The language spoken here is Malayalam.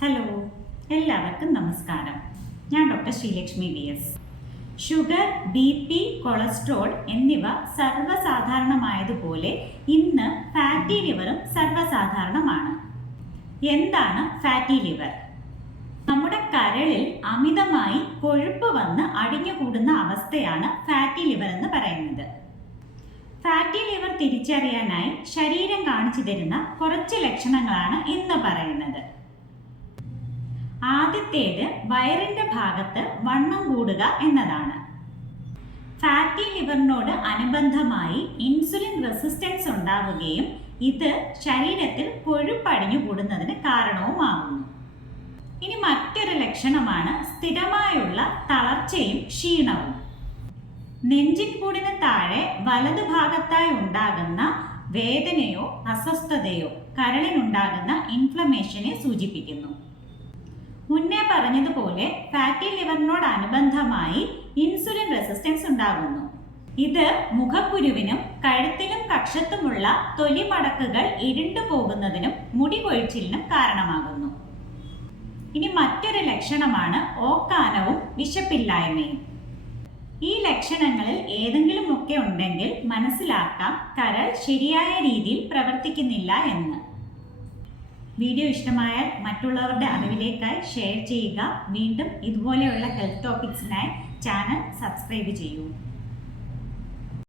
ഹലോ, എല്ലാവർക്കും നമസ്കാരം. ഞാൻ doctor Sreelakshmi VS. Sugar, BP, cholesterol എന്നിവ സർവ്വസാധാരണമായതുപോലെ ഇന്ന് ഫാറ്റി ലിവറും സർവ്വസാധാരണമാണ്. എന്താണ് ഫാറ്റി ലിവർ? നമ്മുടെ കരളിൽ അമിതമായി കൊഴുപ്പ് വന്ന് അടിഞ്ഞുകൂടുന്ന അവസ്ഥയാണ് ഫാറ്റി ലിവർ എന്ന് പറയുന്നത്. ഫാറ്റി ലിവർ തിരിച്ചറിയാനായി ശരീരം കാണിച്ചു തരുന്ന കുറച്ച് ലക്ഷണങ്ങളാണ് ഇന്ന് പറയുന്നത്. ആദ്യത്തേത് വയറിന്റെ ഭാഗത്ത് വണ്ണം കൂടുക എന്നതാണ്. ഫാറ്റി ലിവറിനോട് അനുബന്ധമായി ഇൻസുലിൻ റെസിസ്റ്റൻസ് ഉണ്ടാവുകയും ഇത് ശരീരത്തിൽ കൊഴുപ്പടിഞ്ഞു കൂടുന്നതിന് കാരണവുമാകുന്നു. ഇനി മറ്റൊരു ലക്ഷണമാണ് സ്ഥിരമായുള്ള തളർച്ചയും ക്ഷീണവും. നെഞ്ചിൻകൂടിന് താഴെ വലതുഭാഗത്തായി ഉണ്ടാകുന്ന വേദനയോ അസ്വസ്ഥതയോ കരളിനുണ്ടാകുന്ന ഇൻഫ്ലമേഷനെ സൂചിപ്പിക്കുന്നു. മുന്നേ പറഞ്ഞതുപോലെ ഫാറ്റി ലിവറിനോട് അനുബന്ധമായി ഇൻസുലിൻ റെസിസ്റ്റൻസ് ഉണ്ടാകുന്നു. ഇത് മുഖക്കുരുവിനും കഴുത്തിലും കക്ഷത്തുമുള്ള തൊലിമടക്കുകൾ ഇരുണ്ടു പോകുന്നതിനും മുടി കൊഴിച്ചിലിനും കാരണമാകുന്നു. ഇനി മറ്റൊരു ലക്ഷണമാണ് ഓക്കാനവും വിശപ്പില്ലായ്മയും. ഈ ലക്ഷണങ്ങളിൽ ഏതെങ്കിലും ഒക്കെ ഉണ്ടെങ്കിൽ മനസ്സിലാക്കാം കരൾ ശരിയായ രീതിയിൽ പ്രവർത്തിക്കുന്നില്ല എന്ന്. വീഡിയോ ഇഷ്ടമായാൽ മറ്റുള്ളവരുടെ അറിവിലേക്കായി ഷെയർ ചെയ്യുക. വീണ്ടും ഇതുപോലെയുള്ള ഹെൽത്ത് ടോപ്പിക്സിനായി ചാനൽ സബ്സ്ക്രൈബ് ചെയ്യൂ.